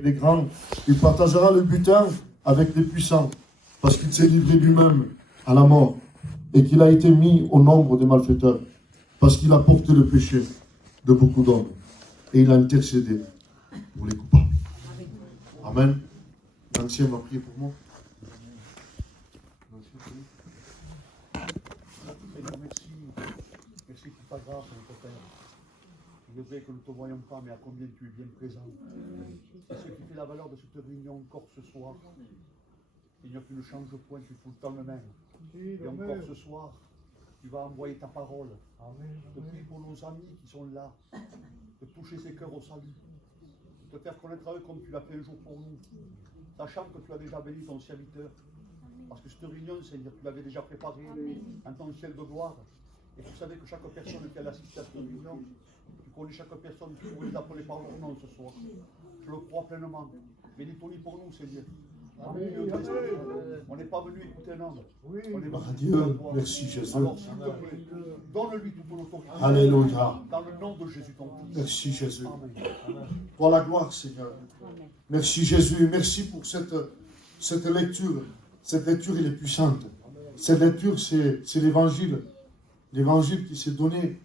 avec les grands. Il partagera le butin avec les puissants, parce qu'il s'est livré lui-même à la mort et qu'il a été mis au nombre des malfaiteurs, parce qu'il a porté le péché de beaucoup d'hommes et il a intercédé pour les coupables. Amen. L'ancien va prier pour moi. Merci pour ta grâce, notre Père. Il est vrai que nous ne te voyons pas, mais à combien tu es bien présent. C'est ce qui fait la valeur de cette réunion encore ce soir. Seigneur, tu ne changes point, tu es tout le temps le même. Et encore ce soir, tu vas envoyer ta parole. Je prie pour nos amis qui sont là, de toucher ces cœurs au salut, de faire connaître à eux comme tu l'as fait un jour pour nous, sachant que tu as déjà béni ton serviteur. Parce que cette réunion, Seigneur, tu l'avais déjà préparée en ton ciel de gloire. Et tu savais que chaque personne qui a assisté à cette réunion, tu connais chaque personne, tu pouvais les appeler par leur nom ce soir. Je le crois pleinement. Bénis-toi pour nous, Seigneur. Amen. On n'est pas venu écouter un homme. On est venu Dieu, merci Jésus. Alors, s'il te plaît, donne-lui toute l'autorité. Alléluia. Dans le nom de Jésus, ton Fils. Merci Jésus. Amen. Pour la gloire, Seigneur. Merci Jésus. Merci pour cette lecture. Cette lecture, elle est puissante. Cette lecture, c'est l'évangile. L'évangile qui s'est donné.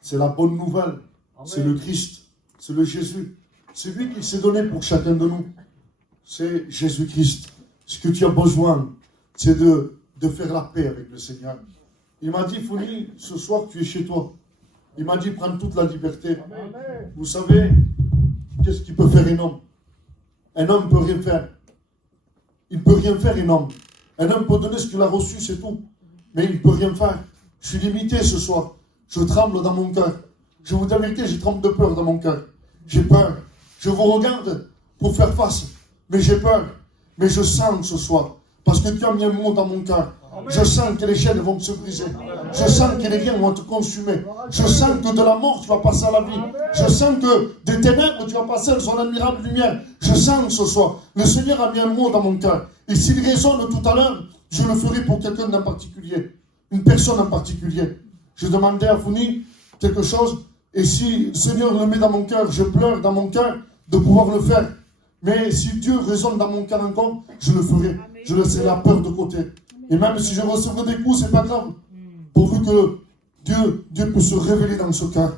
C'est la bonne nouvelle. C'est le Christ. C'est le Jésus. C'est lui qui s'est donné pour chacun de nous. C'est Jésus-Christ. Ce que tu as besoin, c'est de faire la paix avec le Seigneur. Il m'a dit, Founi, ce soir, tu es chez toi. Il m'a dit, prends toute la liberté. Amen. Vous savez, qu'est-ce qu'il peut faire un homme? Un homme ne peut rien faire. Il ne peut rien faire, un homme. Un homme peut donner ce qu'il a reçu, c'est tout. Mais il ne peut rien faire. Je suis limité ce soir. Je tremble dans mon cœur. Je vous dis la vérité, je tremble de peur dans mon cœur. J'ai peur. Je vous regarde pour faire face. Mais j'ai peur. Mais je sens ce soir. Parce que tu as mis un mot dans mon cœur. Je sens que les chaînes vont se briser. Je sens que les liens vont te consumer. Je sens que de la mort, tu vas passer à la vie. Je sens que des ténèbres, tu vas passer à son admirable lumière. Je sens ce soir. Le Seigneur a mis un mot dans mon cœur. Et s'il résonne tout à l'heure, je le ferai pour quelqu'un en particulier. Une personne en particulier. Je demandais à Founi quelque chose. Et si le Seigneur le met dans mon cœur, je pleure dans mon cœur de pouvoir le faire. Mais si Dieu résonne dans mon cœur encore, je le ferai. Je laisserai la peur de côté. Et même si je recevrai des coups, c'est pas grave. Pourvu que Dieu peut se révéler dans ce cœur.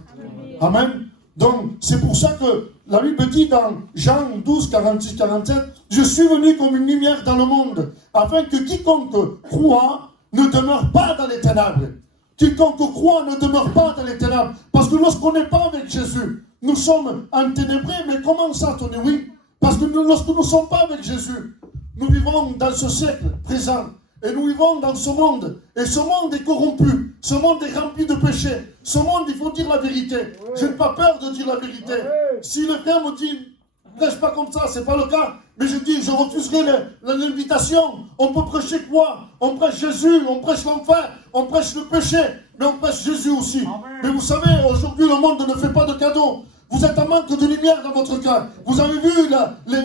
Amen. Donc, c'est pour ça que la Bible dit dans Jean 12, 46, 47, « Je suis venu comme une lumière dans le monde, afin que quiconque croit ne demeure pas dans les ténèbres. » Quiconque croit ne demeure pas dans les ténèbres. Parce que lorsqu'on n'est pas avec Jésus, nous sommes enténébrés. Mais comment ça, Tony? Oui. Parce que lorsque nous ne sommes pas avec Jésus, nous vivons dans ce siècle présent. Et nous vivons dans ce monde. Et ce monde est corrompu. Ce monde est rempli de péchés. Ce monde, il faut dire la vérité. Je n'ai pas peur de dire la vérité. Si le frère me dit, prêche pas comme ça, c'est pas le cas. Mais je dis, je refuserai l'invitation. On peut prêcher quoi? On prêche Jésus, on prêche l'enfer, on prêche le péché. Mais on prêche Jésus aussi. Amen. Mais vous savez, aujourd'hui, le monde ne fait pas de cadeaux. Vous êtes en manque de lumière dans votre cœur. Vous avez vu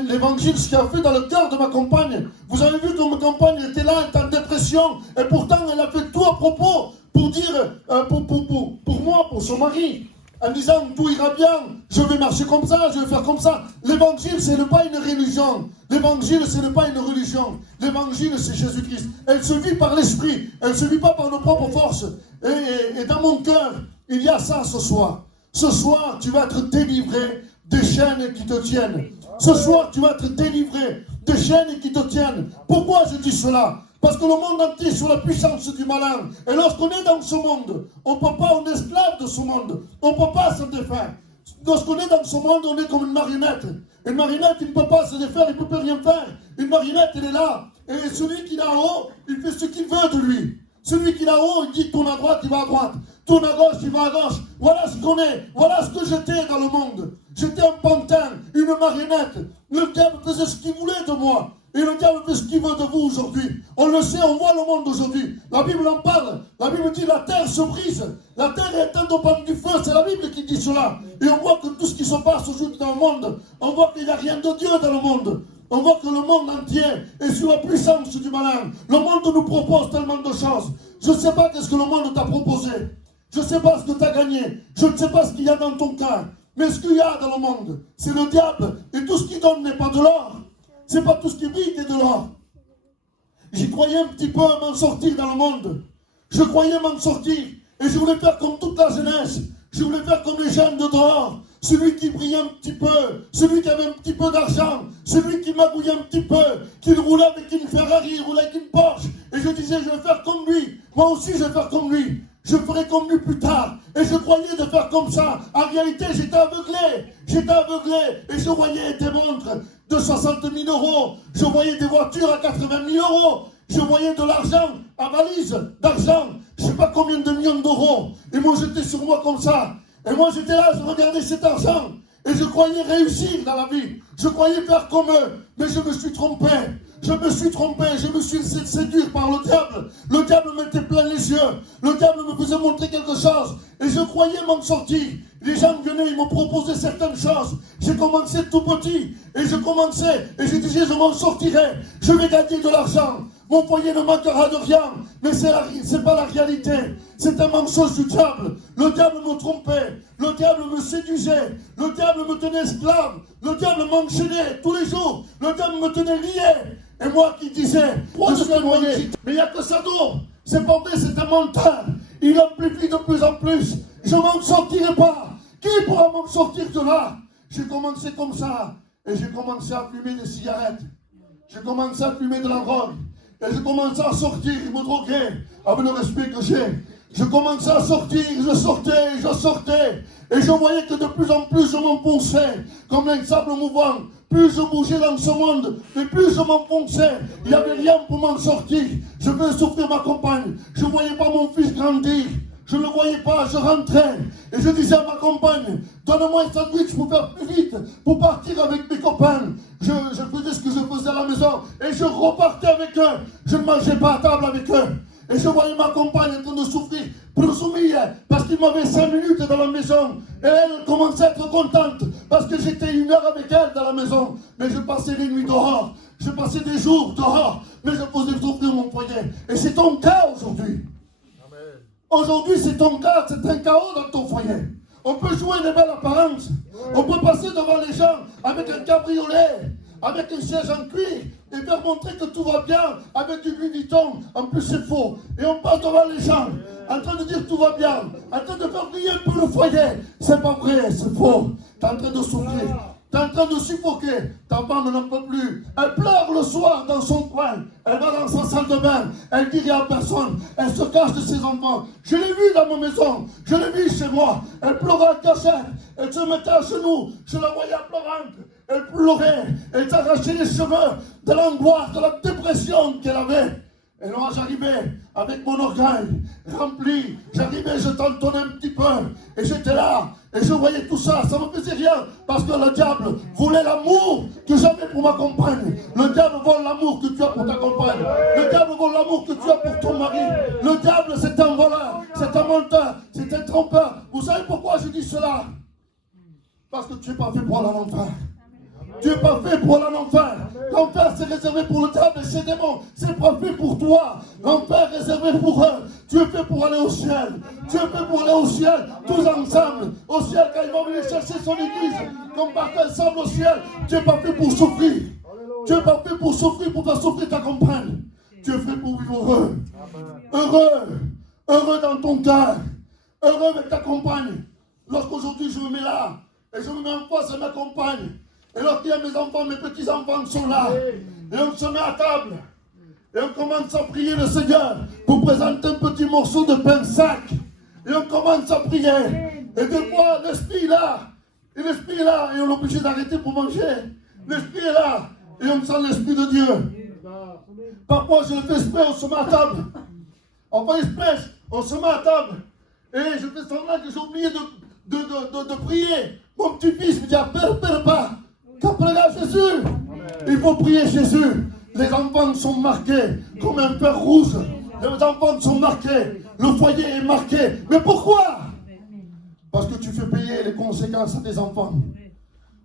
l'évangile, ce qu'il a fait dans le cœur de ma compagne. Vous avez vu que ma compagne était là, elle était en dépression. Et pourtant, elle a fait tout à propos pour dire, pour moi, pour son mari. En disant, tout ira bien, je vais marcher comme ça, je vais faire comme ça. L'évangile, ce n'est pas une religion. L'évangile, ce n'est pas une religion. L'évangile, c'est Jésus-Christ. Elle se vit par l'esprit. Elle ne se vit pas par nos propres forces. Et dans mon cœur, il y a ça ce soir. Ce soir, tu vas être délivré des chaînes qui te tiennent. Ce soir, tu vas être délivré des chaînes qui te tiennent. Pourquoi je dis cela? Parce que le monde entier est sous la puissance du malin. Et lorsqu'on est dans ce monde, on ne peut pas, on est esclave de ce monde. On ne peut pas se défaire. Lorsqu'on est dans ce monde, on est comme une marionnette. Une marionnette, il ne peut pas se défaire, il ne peut plus rien faire. Une marionnette, elle est là. Et celui qui est là-haut, il fait ce qu'il veut de lui. Celui qui est là-haut, il dit tourne à droite, il va à droite. Tourne à gauche, il va à gauche. Voilà ce qu'on est. Voilà ce que j'étais dans le monde. J'étais un pantin, une marionnette. Le diable faisait ce qu'il voulait de moi. Et le diable fait ce qu'il veut de vous aujourd'hui. On le sait, on voit le monde aujourd'hui. La Bible en parle. La Bible dit la terre se brise. La terre est éteinte au pan du feu. C'est la Bible qui dit cela. Et on voit que tout ce qui se passe aujourd'hui dans le monde, on voit qu'il n'y a rien de Dieu dans le monde. On voit que le monde entier est sous la puissance du malin. Le monde nous propose tellement de choses. Je ne sais pas qu'est-ce que le monde t'a proposé. Je ne sais pas ce que tu as gagné. Je ne sais pas ce qu'il y a dans ton cœur. Mais ce qu'il y a dans le monde, c'est le diable. Et tout ce qui donne n'est pas de l'or. C'est pas tout ce qui brille qui est de l'or. J'y croyais un petit peu m'en sortir dans le monde. Je croyais m'en sortir. Et je voulais faire comme toute la jeunesse. Je voulais faire comme les jeunes de dehors. Celui qui brillait un petit peu, celui qui avait un petit peu d'argent, celui qui magouillait un petit peu, qui roulait avec une Ferrari, il roulait avec une Porsche. Et je disais, je vais faire comme lui. Moi aussi, je vais faire comme lui. Je ferai comme lui plus tard. Et je croyais de faire comme ça. En réalité, j'étais aveuglé. J'étais aveuglé. Et je voyais des montres de 60 000 euros. Je voyais des voitures à 80 000 euros. Je voyais de l'argent en valise d'argent. Je ne sais pas combien de millions d'euros. Et moi, j'étais sur moi comme ça. Et moi, j'étais là, je regardais cet argent. Et je croyais réussir dans la vie. Je croyais faire comme eux. Mais je me suis trompé. Je me suis trompé. Je me suis laissé séduire par le diable. Le diable m'était plein les yeux. Le diable me faisait montrer quelque chose. Et je croyais m'en sortir. Les gens venaient, ils m'ont proposé certaines choses. J'ai commencé tout petit. Et je commençais. Et je disais, je m'en sortirai. Je vais gagner de l'argent. Mon foyer ne manquera de rien. Mais c'est pas la réalité. C'est un mensonge du diable. Le diable me trompait. Le diable me séduisait. Le diable me tenait esclave. Le diable m'enchaînait tous les jours. Le diable me tenait lié. Et moi qui disais, je suis un moyen. Mais il n'y a que ça d'autre. C'est pas vrai, c'est un menteur. Il amplifie de plus en plus. Je m'en sortirai pas. Qui pourra m'en sortir de là? J'ai commencé comme ça. Et j'ai commencé à fumer des cigarettes. J'ai commencé à fumer de la drogue. Et je commençais à sortir, me droguer, avec le respect que j'ai. Je commençais à sortir, je sortais. Et je voyais que de plus en plus je m'enfonçais, comme un sable mouvant. Plus je bougeais dans ce monde, et plus je m'enfonçais. Il n'y avait rien pour m'en sortir. Je faisais souffrir ma compagne. Je ne voyais pas mon fils grandir. Je ne le voyais pas, je rentrais. Et je disais à ma compagne, donne-moi un sandwich pour faire plus vite, pour partir avec mes copains. Je faisais ce que je faisais à la maison. Et je repartais avec eux. Je ne mangeais pas à table avec eux. Et je voyais ma compagne en train de souffrir, parce qu'il m'avait 5 minutes dans la maison. Et elle commençait à être contente, parce que j'étais 1 heure avec elle dans la maison. Mais je passais les nuits dehors. Je passais des jours dehors. Mais je faisais souffrir mon foyer. Et c'est ton cas aujourd'hui. Aujourd'hui, c'est ton cas, c'est un chaos dans ton foyer. On peut jouer des belles apparences. On peut passer devant les gens avec un cabriolet, avec un siège en cuir, et faire montrer que tout va bien avec du Louis Vuitton. En plus, c'est faux. Et on passe devant les gens, en train de dire tout va bien, en train de faire briller un peu le foyer. C'est pas vrai, c'est faux. Tu es en train de souffrir. Tu es en train de suffoquer. Ta femme n'en peut plus. Elle pleure le soir dans son coin. Elle va dans sa salle de bain. Elle dit rien à personne. Elle se cache de ses enfants. Je l'ai vu dans ma maison. Je l'ai vu chez moi. Elle pleurait à cachette. Elle se mettait à genoux. Je la voyais pleurante. Elle pleurait. Elle s'arrachait les cheveux de l'angoisse, de la dépression qu'elle avait. Et moi, j'arrivais avec mon orgueil rempli. J'arrivais, je tentonnais un petit peu. Et j'étais là. Et je voyais tout ça. Ça ne me faisait rien. Parce que le diable voulait l'amour que j'avais pour ma compagne. Le diable vole l'amour que tu as pour ta compagne. Le diable vole l'amour que tu as pour ton mari. Le diable, c'est un voleur. C'est un menteur. C'est un trompeur. Vous savez pourquoi je dis cela? Parce que tu n'es pas fait pour aller en enfer. Tu n'es pas fait pour aller en enfer. L'enfer, c'est réservé pour le diable et ses démons. C'est pas fait pour toi. L'enfer est réservé pour eux. Tu es fait pour aller au ciel. Tu es fait pour aller au ciel, tous ensemble. Au ciel, quand il va venir chercher son église, comme partout ensemble au ciel. Tu n'es pas fait pour souffrir. Tu n'es pas fait pour souffrir, pour faire souffrir ta compagne. Tu es fait pour vivre heureux. Heureux. Heureux dans ton cœur. Heureux avec ta compagne. Lorsqu'aujourd'hui je me mets là, et je me mets en face de ma compagne, et lorsqu'il y a mes enfants, mes petits-enfants sont là, et on se met à table, et on commence à prier le Seigneur pour présenter un petit morceau de pain sac, et on commence à prier, et des fois l'esprit est là, et l'esprit est là, et on est obligé d'arrêter pour manger, l'esprit est là, et on sent l'esprit de Dieu. Parfois je le fais exprès, on se met à table, on fait exprès, on se met à table, et je fais semblant que j'ai oublié de prier. Mon petit-fils me dit, appelle pas. Qu'appellera Jésus? Il faut prier Jésus. Les enfants sont marqués comme un fer rouge. Les enfants sont marqués. Le foyer est marqué. Mais pourquoi? Parce que tu fais payer les conséquences à tes enfants.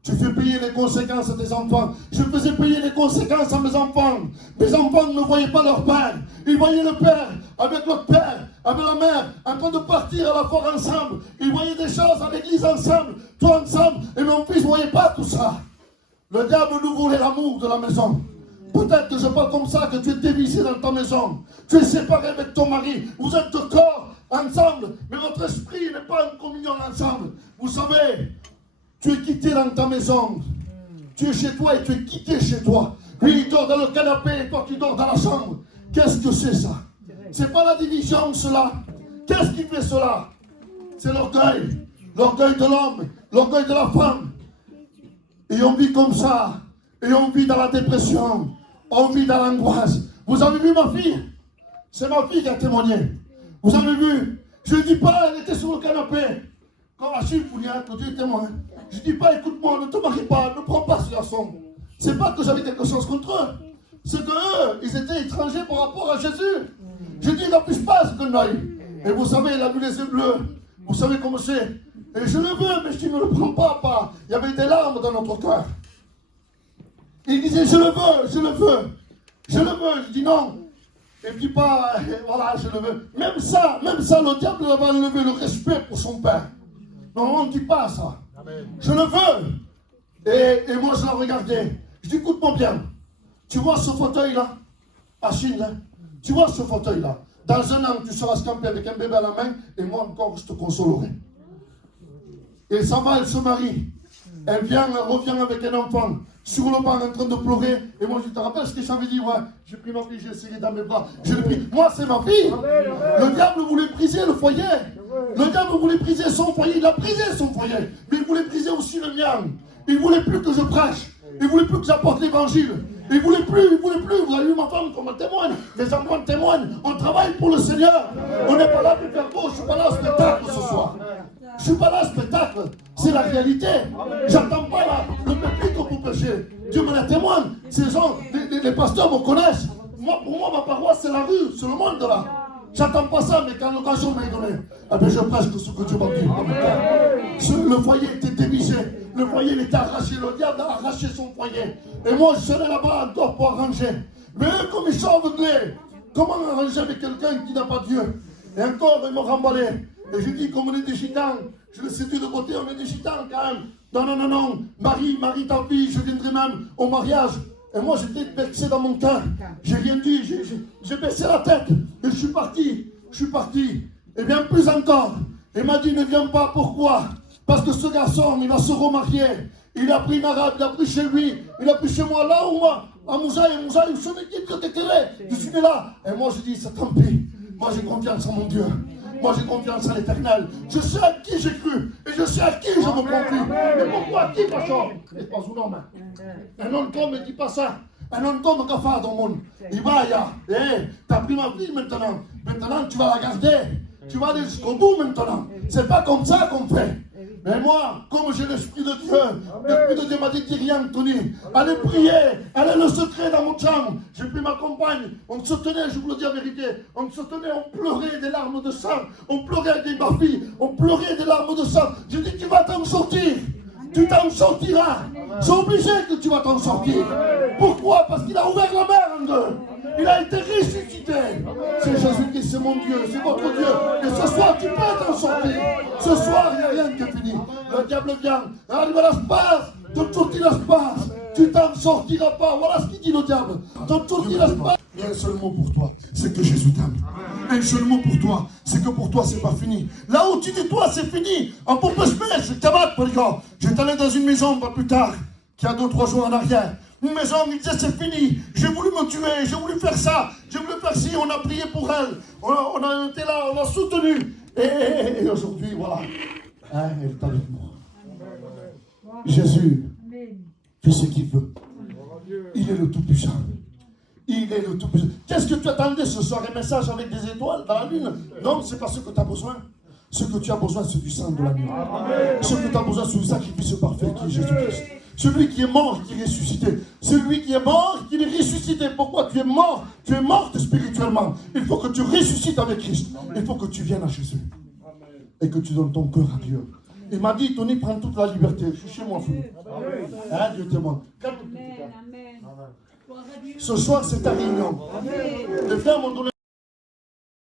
Tu fais payer les conséquences à tes enfants. Je faisais payer les conséquences à mes enfants. Mes enfants ne voyaient pas leur père. Ils voyaient le père avec l'autre père, avec la mère, en train de partir à la foire ensemble. Ils voyaient des choses à l'église ensemble, toi ensemble. Et mon fils ne voyait pas tout ça. Le diable nous voulait l'amour de la maison. Peut-être que je parle comme ça, que tu es dévissé dans ta maison. Tu es séparé avec ton mari. Vous êtes de corps ensemble, mais votre esprit n'est pas en communion ensemble. Vous savez, tu es quitté dans ta maison. Tu es chez toi et tu es quitté chez toi. Lui, il dort dans le canapé et toi, tu dors dans la chambre. Qu'est-ce que c'est ça? C'est pas la division, cela. Qu'est-ce qui fait cela? C'est l'orgueil. L'orgueil de l'homme, l'orgueil de la femme. Et on vit comme ça. Et on vit dans la dépression. On vit dans l'angoisse. Vous avez vu ma fille? C'est ma fille qui a témoigné. Vous avez vu? Je ne dis pas, elle était sur le canapé. Quand Achille Pouliat, que Dieu est témoin. Je ne dis pas, écoute-moi, ne te marie pas, ne prends pas ce garçon. C'est pas que j'avais quelque chose contre eux. C'est que eux, ils étaient étrangers par rapport à Jésus. Je dis, n'empêche pas ce que l'œil. Et vous savez, il a vu les yeux bleus. Vous savez comment c'est. Et je le veux, mais je ne le prends pas. Il y avait des larmes dans notre cœur. Il disait, je le veux, je le veux. Je le veux. Je dis non. Il ne dit pas, voilà, je le veux. Même ça, le diable va enlever le respect pour son père. Non, on ne dit pas ça. Amen. Je le veux. Et moi, je la regardais. Je dis, écoute-moi bien. Tu vois ce fauteuil-là, Achille, hein? Tu vois ce fauteuil-là. Dans un an, tu seras campé avec un bébé à la main, et moi encore, je te consolerai. Et ça va, elle se marie. Elle revient avec un enfant, sur le banc en train de pleurer. Et moi, je te rappelle ce que j'avais dit, ouais. J'ai pris ma fille, j'ai serré dans mes bras. Je l'ai pris. Moi, c'est ma fille. Le diable voulait briser le foyer. Le diable voulait briser son foyer. Il a brisé son foyer. Mais il voulait briser aussi le mien. Il voulait plus que je prêche. Il voulait plus que j'apporte l'évangile. Il voulait plus. Vous avez vu ma femme comme elle témoigne. Les enfants témoignent. On travaille pour le Seigneur. On n'est pas là pour faire beau. Je ne suis pas là au spectacle ce soir. Je ne suis pas là au spectacle. C'est la réalité. J'attends pas là le public pour pécher. Dieu me la témoigne. Ces gens, les pasteurs me connaissent. Pour moi, ma paroisse, c'est la rue. C'est le monde là. J'attends pas ça, mais quand l'occasion m'est donnée, eh bien, je prêche ce que Dieu m'a dit. Le foyer était dévisé. Le foyer il était arraché. Le diable a arraché son foyer. Et moi, je serais là-bas encore pour arranger. Mais eux, comme ils sont aveuglés, comment arranger avec quelqu'un qui n'a pas Dieu? Et encore, ils m'ont remballé. Et je dis, comme on est des gitans, je le sais de côté, on est des gitans quand même. Non. Marie, ta fille, je viendrai même au mariage. Et moi, j'étais vexé dans mon cœur. J'ai rien dit, j'ai baissé la tête. Et je suis parti. Et bien plus encore. Il m'a dit, ne viens pas, pourquoi? Parce que ce garçon, il va se remarier. Il a pris une arabe, il a pris chez lui, il a pris chez moi, là où moi, à Mouzaï, je me dis que t'es clair. Je suis là. Et moi, je dis, ça tant pis. Moi, j'ai confiance en mon Dieu. Moi, j'ai confiance en l'Éternel. Je sais à qui j'ai cru. Et je sais à qui je me confie. Mais pourquoi à qui, pasteur? C'est pas un homme. Un homme comme ne dit pas ça. Un homme comme qu'a fait dans le monde. Il va, t'as pris ma fille maintenant. Maintenant, tu vas la garder. Tu vas aller jusqu'au bout maintenant. C'est pas comme ça qu'on fait. Mais moi, comme j'ai l'Esprit de Dieu, l'Esprit de Dieu m'a dit, dis rien, Anthony. Allez prier, allez le secret dans mon chambre. J'ai pris ma compagne, on se tenait, je vous le dis la vérité, on se tenait, on pleurait des larmes de sang, on pleurait avec des barbilles, on pleurait des larmes de sang. Je dis, tu vas t'en sortir. Tu t'en sortiras. C'est obligé que tu vas t'en sortir. Pourquoi? Parce qu'il a ouvert la mer en deux. Il a été ressuscité. C'est Jésus-Christ, c'est mon Dieu, c'est votre Dieu. Et ce soir, tu peux t'en sortir. Ce soir, il n'y a rien qui est fini. Le diable vient, arrive à l'espace, te sortir l'espace. Tu t'en sortiras pas. Voilà ce qu'il dit le diable. Te sortir l'espace. Il y a un seul mot pour toi, c'est que Jésus t'aime. Un seul mot pour toi, c'est que pour toi, c'est pas fini. Là où tu dis, toi, c'est fini. En Pompespès, c'est tabac, pour les gars. J'étais allé dans une maison, pas plus tard, qui a 2-3 jours en arrière. Une maison, il disait, c'est fini. J'ai voulu me tuer, j'ai voulu faire ça, j'ai voulu faire ci. On a prié pour elle. On a été là, on a soutenu. Et aujourd'hui, voilà. Hein, elle est avec moi. Jésus fait ce qu'il veut. Il est le Tout-Puissant. Il est le Tout-Puissant. Qu'est-ce que tu attendais ce soir? Un message avec des étoiles dans la lune? Non, c'est pas ce que tu as besoin. Ce que tu as besoin, c'est du sang de l'agneau. Ce que tu as besoin, c'est du sacrifice parfait qui est Jésus-Christ. Celui qui est mort, qui est ressuscité. Celui qui est mort, qui est ressuscité. Pourquoi tu es mort? Tu es morte spirituellement. Il faut que tu ressuscites avec Christ. Il faut que tu viennes à Jésus. Et que tu donnes ton cœur à Dieu. Il m'a dit, Tony, prends toute la liberté. Je suis chez moi, frère. Hein, Dieu témoigne. Ce soir, c'est ta réunion. Les frères m'ont donné